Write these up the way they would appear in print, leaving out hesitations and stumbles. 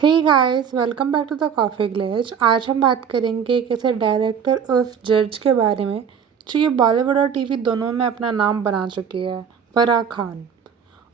Hey guys, welcome back to the coffee glitch. आज हम बात करेंगे एक ऐसे डायरेक्टर और जज के बारे में जो ये बॉलीवुड और टीवी दोनों में अपना नाम बना चुके हैं, फराह खान।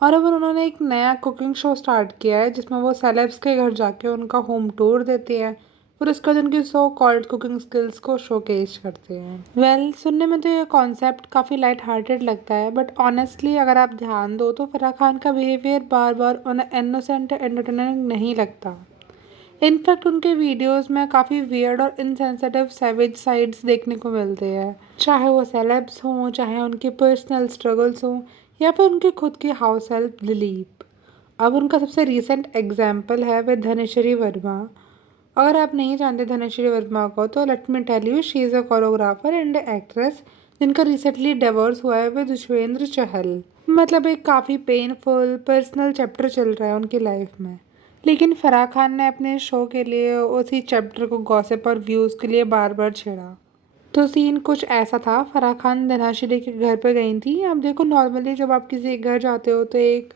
और अब उन्होंने एक नया कुकिंग शो स्टार्ट किया है जिसमें वो सेलेब्स के घर जाके उनका होम टूर देते हैं और उसके बाद उनकी सो कॉल्ड कुकिंग स्किल्स को शोकेस करते हैं। सुनने में तो ये कॉन्सेप्ट काफ़ी लाइट हार्टेड लगता है, बट ऑनेस्टली अगर आप ध्यान दो तो फराह खान का बिहेवियर बार बार उन्हें इनोसेंट एंटरटेनिंग नहीं लगता। इनफैक्ट उनके वीडियोस में काफ़ी वियर्ड और इनसेंसिटिव सैवेज साइड्स देखने को मिलते हैं, चाहे वो सेलेब्स हों, चाहे उनकी पर्सनल स्ट्रगल्स हों, या फिर उनकी खुद की हाउस हेल्प दिलीप। अब उनका सबसे रीसेंट एग्जाम्पल है वे धनेश्वरी वर्मा। अगर आप नहीं जानते धनेश्वरी वर्मा को तो let me tell you, she is a choreographer and actress जिनका रिसेंटली डिवोर्स हुआ है विद दुष्वेंद्र चहल। मतलब एक काफ़ी पेनफुल पर्सनल चैप्टर चल रहा है उनकी लाइफ में। लेकिन फराह खान ने अपने शो के लिए उसी चैप्टर को गॉसिप और व्यूज़ के लिए बार बार छेड़ा। तो सीन कुछ ऐसा था, फराह खान धनाश्री के घर पे गई थी। अब देखो, नॉर्मली जब आप किसी के घर जाते हो तो एक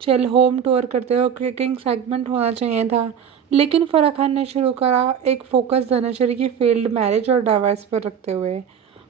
चल होम टूर करते हो, कुकिंग सेगमेंट होना चाहिए था। लेकिन फराह खान ने शुरू करा एक फोकस धनाश्री की फेल्ड मैरिज और डाइवोर्स पर रखते हुए।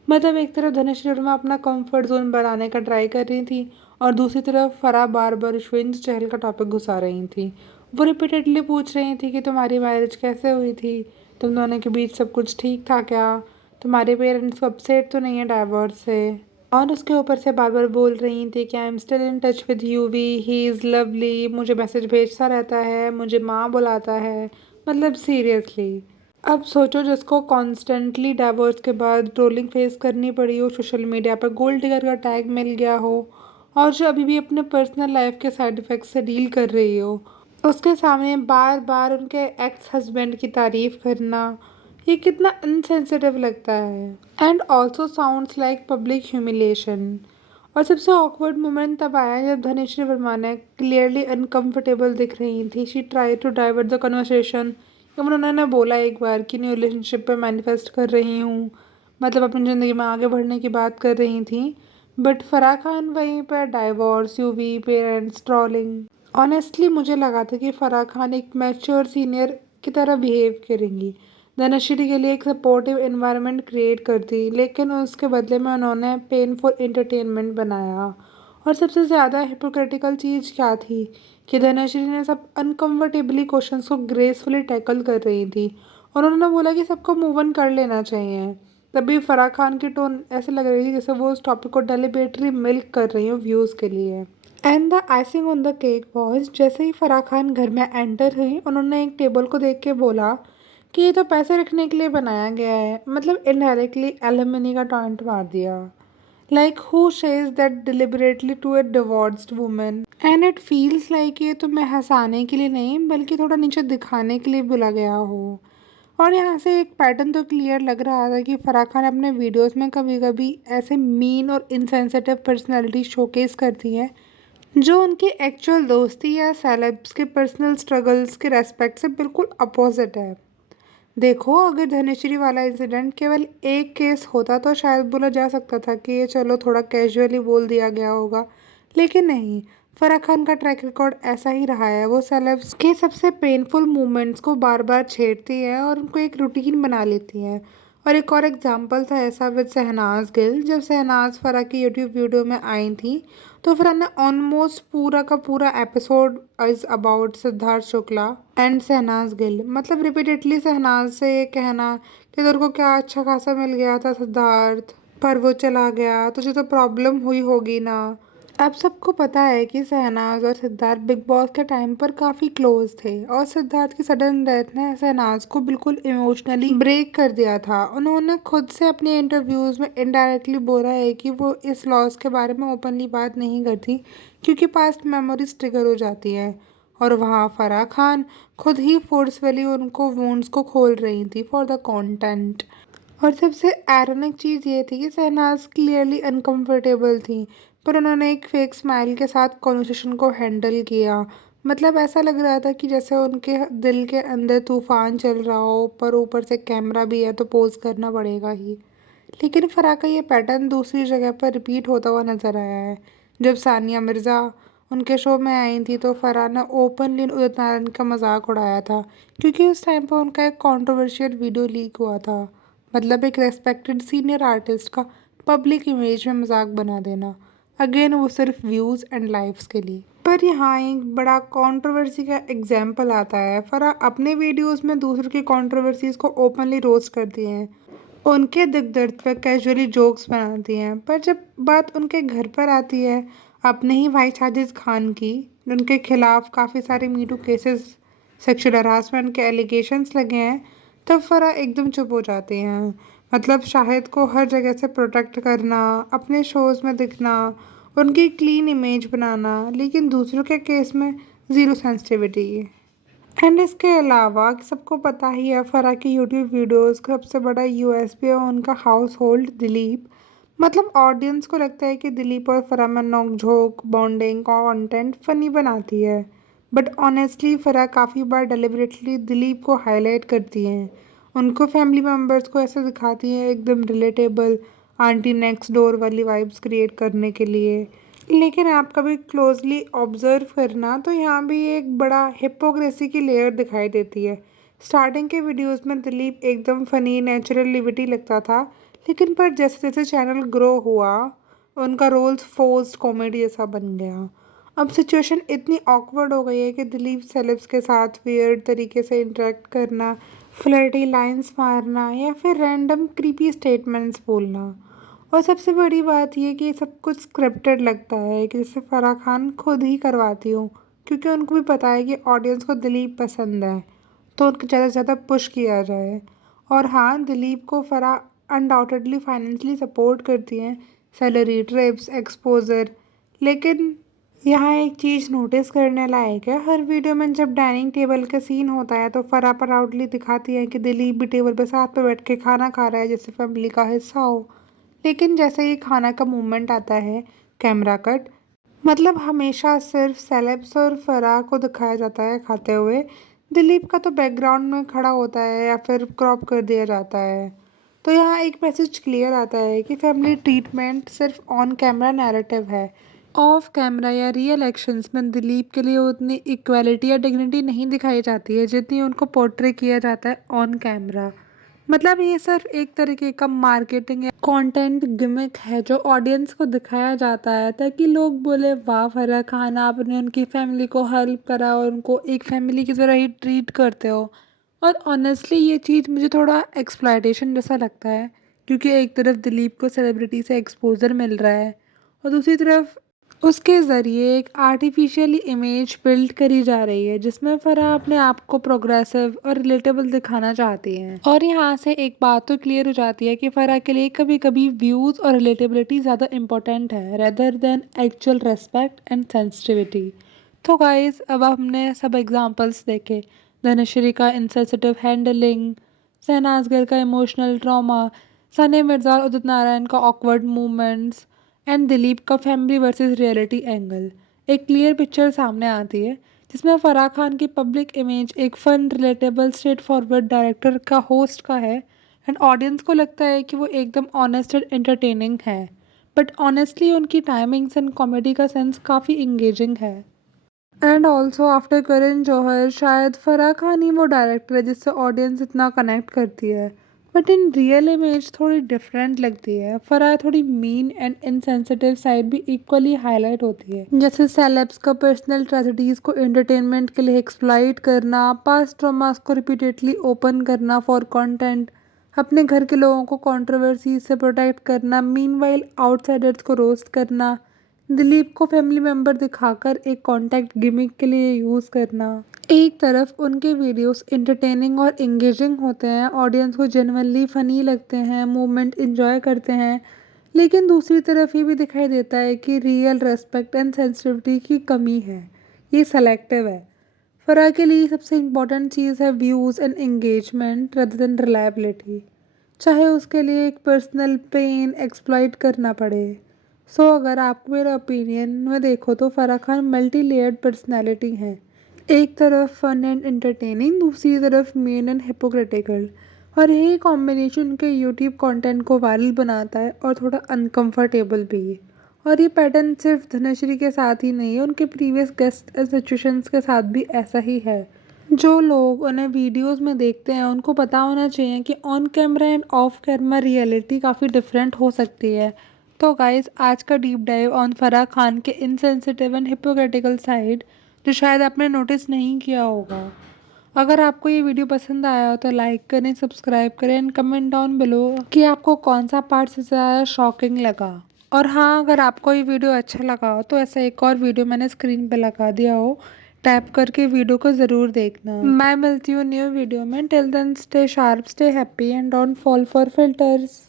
मतलब एक तरफ धनुषी वर्मा अपना कंफर्ट जोन बनाने का ट्राई कर रही थी और दूसरी तरफ फराह बार बार युशवेंद्र चहल का टॉपिक घुसा रही थी। वो रिपीटेडली पूछ रही थी कि तुम्हारी मैरिज कैसे हुई थी, तुम दोनों के बीच सब कुछ ठीक था क्या, तुम्हारे पेरेंट्स को अपसेट तो नहीं है डाइवोर्स से। और उसके ऊपर से बार बार बोल रही थी कि I am still in touch with UV, he is lovely, मुझे मैसेज भेजता रहता है, मुझे माँ बुलाता है। मतलब सीरियसली, अब सोचो जिसको कॉन्स्टेंटली डाइवोर्स के बाद ट्रोलिंग फेस करनी पड़ी हो, सोशल मीडिया पर गोल्ड डिगर का टैग मिल गया हो, और जो अभी भी अपने पर्सनल लाइफ के साइड इफ़ेक्ट्स से डील कर रही हो, उसके सामने बार बार उनके एक्स हस्बैंड की तारीफ़ करना, ये कितना इनसेंसिटिव लगता है and also sounds like public humiliation. और सबसे ऑकवर्ड मोमेंट तब आया जब धनेश्वरी वर्मा ने क्लियरली अनकंफर्टेबल दिख रही थी। She try to divert the conversation. जब उन्होंने बोला एक बार कि न्यू रिलेशनशिप पे मैनिफेस्ट कर रही हूँ, मतलब अपनी ज़िंदगी में आगे बढ़ने की बात कर रही थी, बट फराह खान वहीं पर divorce, Yuvi, parents, trolling. Honestly मुझे लगा था कि फराह खान एक मैच्योर सीनियर की तरह बिहेव करेंगी, धनश्री के लिए एक सपोर्टिव इन्वायरमेंट क्रिएट करती, लेकिन उसके बदले में उन्होंने पेनफुल एंटरटेनमेंट बनाया। और सबसे ज़्यादा हिपोक्रिटिकल चीज़ क्या थी कि धनश्री ने सब अनकम्फर्टेबली क्वेश्चंस को ग्रेसफुली टैकल कर रही थी और उन्होंने बोला कि सबको मूव ऑन कर लेना चाहिए। तभी फराह खान की टोन ऐसे लग रही थी जैसे वो उस टॉपिक को डेलिबरेटली मिल्क कर रही हो व्यूज़ के लिए। And the icing on the cake was, जैसे ही फराह खान घर में एंटर हुई उन्होंने एक टेबल को देख के बोला कि ये तो पैसे रखने के लिए बनाया गया है। मतलब इनडायरेक्टली एलिमनी का टॉन्ट मार दिया। Like who says that deliberately to a divorced women, and it feels like ये तुम्हें हंसाने के लिए नहीं बल्कि थोड़ा नीचे दिखाने के लिए बुला गया हो। और यहाँ से एक पैटर्न तो क्लियर लग रहा था कि फराह खान अपने वीडियोस में कभी कभी ऐसे मीन और इनसेंसिटिव पर्सनैलिटी शोकेस करती है जो उनकी एक्चुअल दोस्ती या सेलेब्स के पर्सनल स्ट्रगल्स के रेस्पेक्ट से बिल्कुल अपोजिट है। देखो, अगर धनेश्वरी वाला इंसिडेंट केवल एक केस होता तो शायद बोला जा सकता था कि ये चलो थोड़ा कैजुअली बोल दिया गया होगा, लेकिन नहीं। फराह खान का ट्रैक रिकॉर्ड ऐसा ही रहा है। वो सेलेब्स के सबसे पेनफुल मोमेंट्स को बार बार छेड़ती है और उनको एक रूटीन बना लेती है। और एक और एग्जाम्पल था ऐसा विद शहनाज गिल। जब शहनाज फराह की यूट्यूब वीडियो में आई थी तो फराह ने ऑलमोस्ट पूरा का पूरा episode is about Siddharth Shukla and Shehnaaz Gill. मतलब रिपीटेडली शहनाज से ये कहना कि तेरे को क्या अच्छा खासा मिल गया था सिद्धार्थ, पर वो चला गया, तुझे तो प्रॉब्लम हुई होगी ना। अब सबको पता है कि शहनाज और सिद्धार्थ बिग बॉस के टाइम पर काफ़ी क्लोज थे और सिद्धार्थ की सडन डेथ ने शहनाज को बिल्कुल इमोशनली ब्रेक कर दिया था। उन्होंने खुद से अपने इंटरव्यूज़ में इनडायरेक्टली बोला है कि वो इस लॉस के बारे में ओपनली बात नहीं करती क्योंकि पास्ट मेमोरीज ट्रिगर हो जाती हैं। और वहाँ फराह खान खुद ही फोर्सफुली उनको वुंड्स को खोल रही थी फॉर द कंटेंट। और सबसे आयरनिक चीज़ ये थी कि शहनाज क्लियरली अनकंफर्टेबल थी, पर उन्होंने एक फेक स्माइल के साथ कॉन्वर्सेशन को हैंडल किया। मतलब ऐसा लग रहा था कि जैसे उनके दिल के अंदर तूफान चल रहा हो, पर ऊपर से कैमरा भी है तो पोज करना पड़ेगा ही। लेकिन फराह का ये पैटर्न दूसरी जगह पर रिपीट होता हुआ नजर आया है। जब सानिया मिर्ज़ा उनके शो में आई थी तो फराह ने ओपनली उदित नारायण का मजाक उड़ाया था, क्योंकि उस टाइम पर उनका एक कंट्रोवर्शियल वीडियो लीक हुआ था। मतलब एक रेस्पेक्टेड सीनियर आर्टिस्ट का पब्लिक इमेज में मजाक बना देना, अगेन वो सिर्फ व्यूज़ एंड लाइक्स के लिए। पर यहाँ एक बड़ा कंट्रोवर्सी का एग्जाम्पल आता है। फराह अपने वीडियोस में दूसरों की कंट्रोवर्सीज को ओपनली रोस्ट करती हैं, उनके दुख दर्द पर कैजुअली जोक्स बनाती हैं। पर जब बात उनके घर पर आती है, अपने ही भाई साजिद खान की, उनके खिलाफ काफ़ी सारे मीटू केसेस, सेक्सुअल हरासमेंट के एलिगेशंस लगे हैं, तब फराह एकदम चुप हो जाते हैं। मतलब शाहिद को हर जगह से प्रोटेक्ट करना, अपने शोज़ में दिखना, उनकी क्लीन इमेज बनाना, लेकिन दूसरों के केस में ज़ीरो सेंसिटिविटी। एंड इसके अलावा कि सबको पता ही है फराह की यूट्यूब वीडियोस का सबसे बड़ा यूएसपी है उनका हाउस होल्ड दिलीप। मतलब ऑडियंस को लगता है कि दिलीप और फराह में नोक-झोंक, बॉन्डिंग, कंटेंट फनी बनाती है। बट ऑनेस्टली फराह काफ़ी बार डेलिबरेटली दिलीप को हाईलाइट करती हैं, उनको फैमिली मेम्बर्स को ऐसे दिखाती हैं एकदम रिलेटेबल, आंटी नेक्स्ट डोर वाली वाइब्स क्रिएट करने के लिए। लेकिन आप कभी क्लोजली ऑब्जर्व करना तो यहाँ भी एक बड़ा हिपोक्रेसी की लेयर दिखाई देती है। स्टार्टिंग के वीडियोस में दिलीप एकदम फनी नेचुरल लिविटी लगता था, लेकिन पर जैसे जैसे चैनल ग्रो हुआ, उनका रोल्स फोर्स्ड कॉमेडी जैसा बन गया। अब सिचुएशन इतनी ऑकवर्ड हो गई है कि दिलीप सेलेब्स के साथ वियर्ड तरीके से इंटरेक्ट करना, फ्लर्टी लाइंस मारना या फिर रैंडम क्रीपी स्टेटमेंट्स बोलना। और सबसे बड़ी बात ये कि सब कुछ स्क्रिप्टेड लगता है, कि जैसे फराह खान खुद ही करवाती हूँ, क्योंकि उनको भी पता है कि ऑडियंस को दिलीप पसंद है, तो उनको ज़्यादा से ज़्यादा पुश किया जाए। और हाँ, दिलीप को फराह अनडाउटेडली फाइनेंशियली सपोर्ट करती हैं, सैलरी, ट्रिप्स, एक्सपोजर। लेकिन यहाँ एक चीज़ नोटिस करने लायक है, हर वीडियो में जब डाइनिंग टेबल का सीन होता है तो फराह प्राउडली दिखाती है कि दिलीप भी टेबल पर साथ में बैठ के खाना खा रहा है, जैसे फैमिली का हिस्सा हो। लेकिन जैसे ही खाना का मूवमेंट आता है, कैमरा कट, मतलब हमेशा सिर्फ सेलेब्स और फराह को दिखाया जाता है खाते हुए। दिलीप का तो बैकग्राउंड में खड़ा होता है या फिर क्रॉप कर दिया जाता है। तो यहाँ एक मैसेज क्लियर आता है कि फैमिली ट्रीटमेंट सिर्फ ऑन कैमरा नैरेटिव है, ऑफ कैमरा या रियल एक्शंस में दिलीप के लिए उतनी इक्वालिटी या डिग्निटी नहीं दिखाई जाती है जितनी उनको पोर्ट्रे किया जाता है ऑन कैमरा। मतलब ये सिर्फ एक तरीके का मार्केटिंग या कंटेंट गिमिक है जो ऑडियंस को दिखाया जाता है ताकि लोग बोले वाह फराह खान, आपने उनकी फैमिली को हेल्प करा और उनको एक फैमिली की तरह ही ट्रीट करते हो। और ऑनेस्टली ये चीज़ मुझे थोड़ा एक्सप्लॉयटेशन जैसा लगता है, क्योंकि एक तरफ दिलीप को सेलिब्रिटी से एक्सपोजर मिल रहा है और दूसरी तरफ उसके ज़रिए एक आर्टिफिशियली इमेज बिल्ड करी जा रही है जिसमें फराह अपने आप को प्रोग्रेसिव और रिलेटेबल दिखाना चाहती हैं। और यहाँ से एक बात तो क्लियर हो जाती है कि फराह के लिए कभी कभी व्यूज़ और रिलेटेबिलिटी ज़्यादा इंपॉर्टेंट है rather than actual respect and sensitivity. तो गाइस, अब हमने सब एग्जांपल्स देखे, धनश्री का इनसेंसिटिव हैंडलिंग, शहनाज गिल का इमोशनल ट्रॉमा, सानिया मिर्ज़ा और उदित नारायण का ऑकवर्ड मूवमेंट्स, एंड दिलीप का फैमिली वर्सेस रियलिटी एंगल। एक क्लियर पिक्चर सामने आती है जिसमें फराह खान की पब्लिक इमेज एक fun, relatable, straightforward director का, होस्ट का है, एंड ऑडियंस को लगता है कि वो एकदम ऑनेस्ट एंड एंटरटेनिंग है। बट ऑनेस्टली उनकी टाइमिंग्स एंड कॉमेडी का सेंस काफ़ी इंगेजिंग है। And also after Karan Johar शायद फराह खान ही वो डायरेक्टर है जिससे ऑडियंस इतना कनेक्ट करती है। बट इन रियल इमेज थोड़ी डिफरेंट लगती है। फराह थोड़ी मीन एंड इनसेंसिटिव साइड भी इक्वली हाईलाइट होती है, जैसे सेलेब्स का पर्सनल ट्रेजेडीज़ को एंटरटेनमेंट के लिए एक्सप्लॉइट करना, पास्ट ट्रॉमास को रिपीटेडली ओपन करना फॉर कंटेंट, अपने घर के लोगों को कंट्रोवर्सी से प्रोटेक्ट करना, मीनवाइल आउटसाइडर्स को रोस्ट करना, दिलीप को फैमिली मेंबर दिखाकर एक कॉन्टैक्ट गिमिक के लिए यूज़ करना। एक तरफ उनके वीडियोस एंटरटेनिंग और इंगेजिंग होते हैं, ऑडियंस को जेन्युइनली फ़नी लगते हैं, मूवमेंट इंजॉय करते हैं, लेकिन दूसरी तरफ ये भी दिखाई देता है कि रियल रेस्पेक्ट एंड सेंसिटिविटी की कमी है, ये सेलेक्टिव है। फराह के लिए सबसे इम्पॉर्टेंट चीज़ है views and engagement rather than reliability, चाहे उसके लिए एक पर्सनल पेन एक्सप्लॉइट करना पड़े। सो अगर आपको मेरा ओपिनियन में देखो तो Farah Khan multi layered personality हैं, एक तरफ फन एंड एंटरटेनिंग, दूसरी तरफ मेन एंड हिपोक्रिटिकल। और यही कॉम्बिनेशन उनके यूट्यूब कंटेंट को वायरल बनाता है और थोड़ा अनकंफर्टेबल भी। और ये पैटर्न सिर्फ धनश्री के साथ ही नहीं है, उनके प्रीवियस गेस्ट सिचुएशंस के साथ भी ऐसा ही है। जो लोग उन्हें वीडियोस में देखते हैं उनको पता होना चाहिए कि on camera end of camera reality काफ़ी डिफरेंट हो सकती है। तो गाइस, आज का deep dive on Farah Khan के इनसेंसिटिव एंड हिपोक्रेटिकल साइड, जो शायद आपने नोटिस नहीं किया होगा। अगर आपको ये वीडियो पसंद आया हो तो लाइक करें, सब्सक्राइब करें एंड कमेंट डाउन बिलो कि आपको कौन सा पार्ट सबसे ज़्यादा शॉकिंग लगा। और हाँ, अगर आपको ये वीडियो अच्छा लगा हो तो ऐसा एक और वीडियो मैंने स्क्रीन पे लगा दिया हो, टैप करके वीडियो को ज़रूर देखना। मैं मिलती हूँ न्यू वीडियो में। Till then stay sharp, stay happy and don't fall for filters.